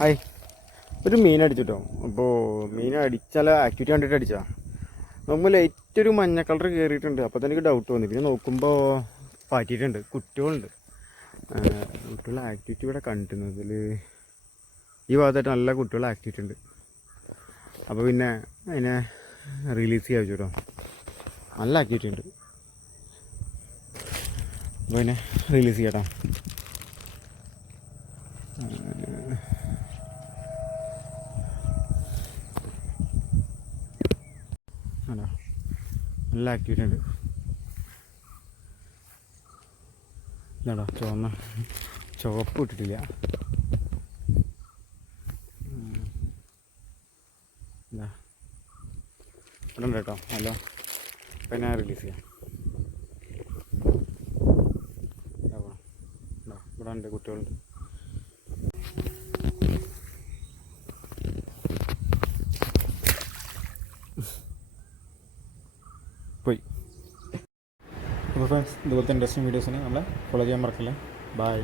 Hi, ഒരു മീൻ അടിച്ചിട്ടോ. അപ്പോൾ മീൻ അടിച്ചാൽ ആക്ടിവിറ്റി കണ്ടിട്ട് അടിച്ചാ നമ്മൾ ലൈറ്റ് ഒരു മഞ്ഞ കളർ കയറിയിട്ടുണ്ട്. അപ്പോൾ തന്നെ എനിക്ക് ഡൗട്ട് വന്നു. പിന്നെ നോക്കുമ്പോൾ പാറ്റിയിട്ടുണ്ട്, കുട്ടികളുണ്ട്. കുട്ടികളുടെ ആക്ടിവിറ്റി ഇവിടെ കണ്ടിരുന്നതിൽ ഈ ഭാഗത്തായിട്ട് നല്ല കുട്ടികളുടെ ആക്ടിവിറ്റി ഉണ്ട്. അപ്പോൾ പിന്നെ അതിനെ റിലീസ് ചെയ്യാൻ വെച്ചോ. നല്ല ആക്ടിവിറ്റി ഉണ്ട്. അപ്പോൾ അതിനെ റിലീസ് ചെയ്യട്ടോ. അല്ല, നല്ല ആക്ടിവിറ്റി ഉണ്ട്. ഇതാടാ ചുവപ്പ് ഇട്ടിട്ടില്ല. ഇതാ ഇവിടെ ഉണ്ട് കേട്ടോ. ഹലോ, അപ്പം ഞാൻ റിലീസ് ചെയ്യാം. ഇവിടെ ഉണ്ട്, കുട്ടികളുണ്ട്. പോയി. അപ്പോൾ ഫ്രണ്ട്സ്, ഇതുപോലത്തെ ഇൻട്രസ്റ്റിംഗ് വീഡിയോസിന് നമ്മളെ ഫോളോ ചെയ്യാൻ മറക്കല്ലേ. ബൈ.